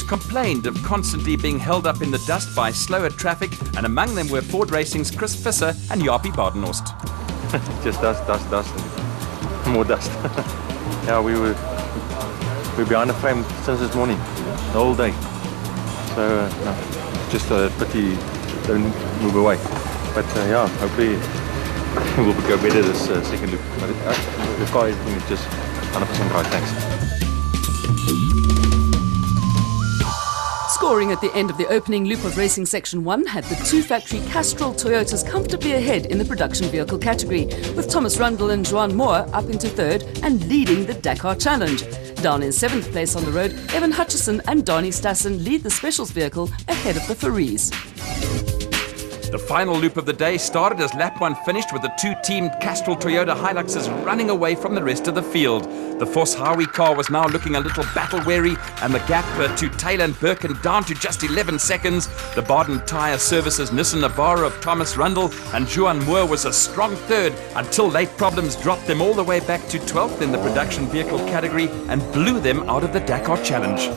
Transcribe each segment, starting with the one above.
crews complained of constantly being held up in the dust by slower traffic, and among them were Ford Racing's Chris Visser and Jaapie Badenhorst. Just dust, and more dust. Yeah, we're behind the frame since this morning, the whole day. So, no, just a pity don't move away. But yeah, hopefully we'll go better this second loop. But the car is just 100% right, thanks. Scoring at the end of the opening loop of Racing Section 1 had the two factory Castrol Toyotas comfortably ahead in the production vehicle category, with Thomas Rundle and Johan Moore up into third and leading the Dakar Challenge. Down in seventh place on the road, Evan Hutchison and Donnie Stassen lead the specials vehicle ahead of the Farees. The final loop of the day started as lap 1 finished with the two-teamed Castrol Toyota Hiluxes running away from the rest of the field. The Vos Howie car was now looking a little battle-weary, and the gap to Taylor and Birkin down to just 11 seconds. The Baden Tyre Services Nissan Navara of Thomas Rundle and Johan Moore was a strong third until late problems dropped them all the way back to 12th in the production vehicle category and blew them out of the Dakar Challenge.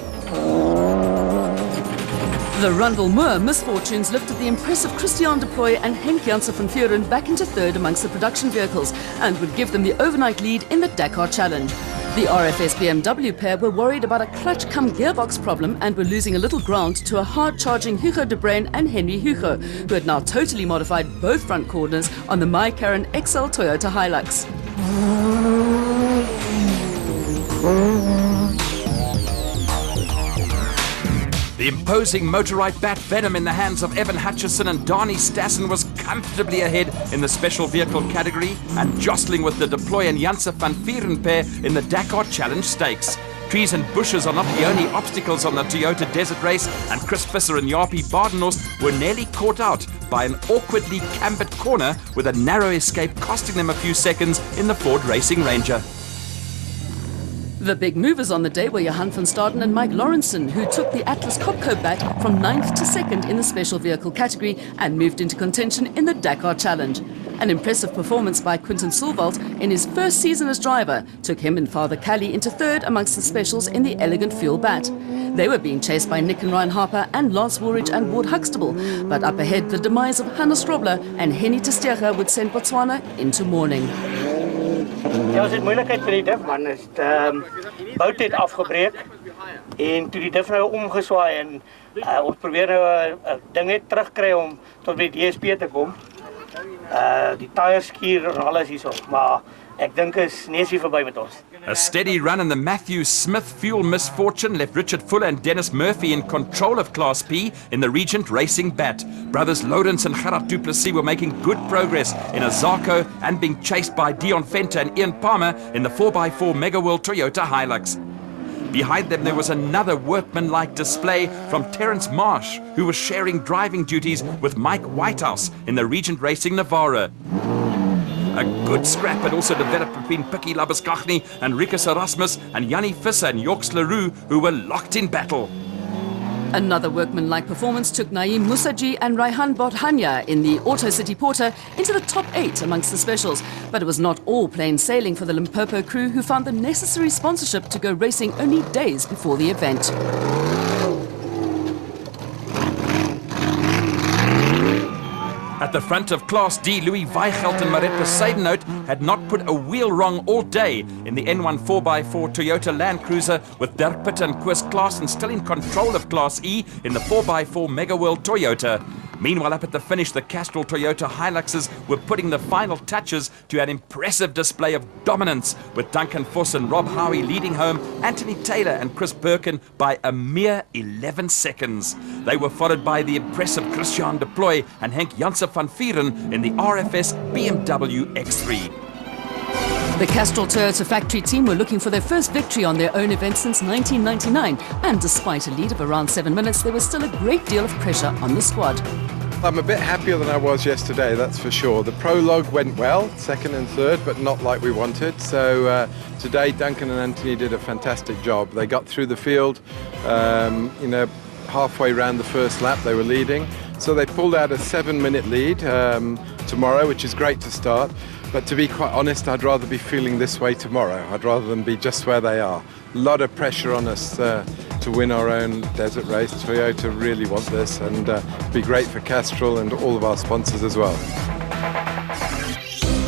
The Rundle-Moore misfortunes lifted the impressive Christian de Plooy and Henk Janssen van Vuren back into third amongst the production vehicles and would give them the overnight lead in the Dakar Challenge. The RFS BMW pair were worried about a clutch-cum-gearbox problem and were losing a little ground to a hard-charging Hugo de Bruyn and Henry Hugo, who had now totally modified both front corners on the My Karen XL Toyota Hilux. The imposing motorized Bat Venom in the hands of Evan Hutchison and Donnie Stassen was comfortably ahead in the special vehicle category and jostling with the De Plooy and Janssen van Vuren pair in the Dakar Challenge Stakes. Trees and bushes are not the only obstacles on the Toyota Desert Race, and Chris Visser and Jaapie Badenhorst were nearly caught out by an awkwardly cambered corner with a narrow escape costing them a few seconds in the Ford Racing Ranger. The big movers on the day were Johan van Staden and Mike Lawrenson, who took the Atlas Copco bat from 9th to 2nd in the special vehicle category and moved into contention in the Dakar Challenge. An impressive performance by Quinton Sulvalt in his first season as driver took him and Father Kelly into third amongst the specials in the Elegant Fuel bat. They were being chased by Nick and Ryan Harper and Lars Woolridge and Ward Huxtable, but up ahead the demise of Hannes Robler and Henny Testega would send Botswana into mourning. Ja, ons het moeilikheid met die diff man, is bout het afgebreek en toe die diff nou omgeswaai en ons probeer nou ding net terugkry om tot by die DSP te kom. Die tyres skier en alles hierso, maar ek dink is nie so verby met ons. A steady run in the Matthew Smith fuel misfortune left Richard Fuller and Dennis Murphy in control of Class P in the Regent Racing Bat. Brothers Lawrence and Gerard du Plessis were making good progress in a Zarco and being chased by Dion Fenter and Ian Palmer in the 4x4 Mega World Toyota Hilux. Behind them there was another workmanlike display from Terence Marsh, who was sharing driving duties with Mike Whitehouse in the Regent Racing Navara. A good scrap had also developed between Pikkie Labuschagne and Rikus Erasmus and Jannie Visser and Yorks Leroux, who were locked in battle. Another workmanlike performance took Naeem Musaji and Raihan Bodhanya in the Auto City Porter into the top 8 amongst the specials, but it was not all plain sailing for the Limpopo crew, who found the necessary sponsorship to go racing only days before the event. At the front of Class D, Louis Weichelt and Marepa Seidenout had not put a wheel wrong all day in the N1 4x4 Toyota Land Cruiser, with Dirk Pitt and Koos Klaassen still in control of Class E in the 4x4 Mega World Toyota. Meanwhile, up at the finish, the Castrol Toyota Hiluxes were putting the final touches to an impressive display of dominance, with Duncan Vos and Rob Howie leading home Anthony Taylor and Chris Birkin by a mere 11 seconds. They were followed by the impressive Christian de Plooy and Henk Janssen van Vuren in the RFS BMW X3. The Castrol Toyota factory team were looking for their first victory on their own event since 1999, and despite a lead of around 7 minutes, there was still a great deal of pressure on the squad. I'm a bit happier than I was yesterday, that's for sure. The prologue went well, second and third, but not like we wanted. So today Duncan and Anthony did a fantastic job. They got through the field, halfway around the first lap they were leading. So they pulled out a 7-minute lead tomorrow, which is great to start. But to be quite honest, I'd rather be feeling this way tomorrow. I'd rather them be just where they are. A lot of pressure on us to win our own desert race. Toyota really want this, and be great for Castrol and all of our sponsors as well.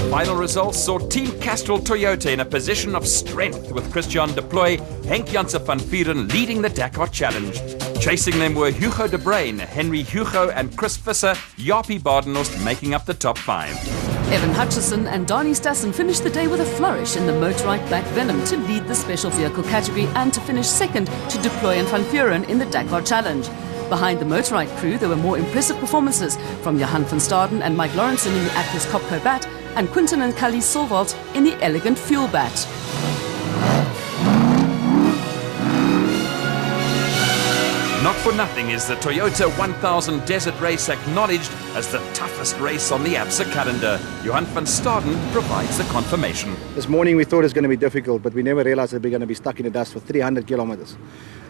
Final results saw Team Castrol Toyota in a position of strength with Christian de Plooy, Henk Janse van Vuren leading the Dakar Challenge. Chasing them were Hugo de Bruyn, Henry Hugo and Chris Visser, Jaapie Badenhorst making up the top 5. Evan Hutchison and Donnie Stassen finished the day with a flourish in the motorized Black Venom to lead the special vehicle category and to finish second to de Plooy and van Vuren in the Dakar Challenge. Behind the motorized crew, there were more impressive performances from Johan van Staden and Mike Lawrenson in the Atlas Copco Bat and Quinton and Kali Silvalt in the Elegant Fuel Bat. Not for nothing is the Toyota 1000 Desert Race acknowledged as the toughest race on the ABSA calendar. Johan van Staden provides the confirmation. This morning we thought it was going to be difficult, but we never realized that we're going to be stuck in the dust for 300 kilometers.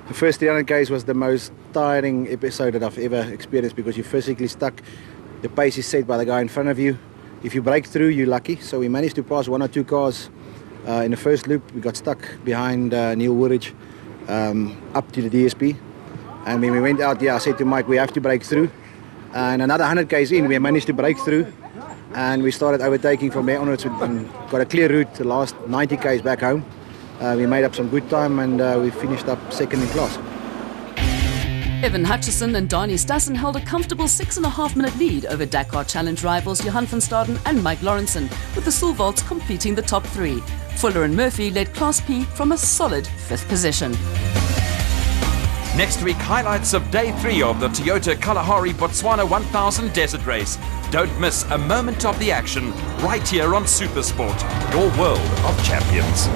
The first 300 k's was the most tiring episode that I've ever experienced because you're physically stuck. The pace is set by the guy in front of you. If you break through, you're lucky. So we managed to pass 1 or 2 cars in the first loop. We got stuck behind Neil Woolridge up to the DSP. And when we went out, I said to Mike, we have to break through. And another 100 k's in, we managed to break through. And we started overtaking from there onwards and got a clear route the last 90 k's back home. We made up some good time and we finished up second in class. Evan Hutchison and Donnie Stassen held a comfortable 6.5-minute lead over Dakar Challenge rivals Johan van Staden and Mike Lawrenson, with the Silvalts completing the top 3. Fuller and Murphy led Class P from a solid 5th position. Next week, highlights of Day 3 of the Toyota Kalahari Botswana 1000 Desert Race. Don't miss a moment of the action right here on Supersport, your world of champions.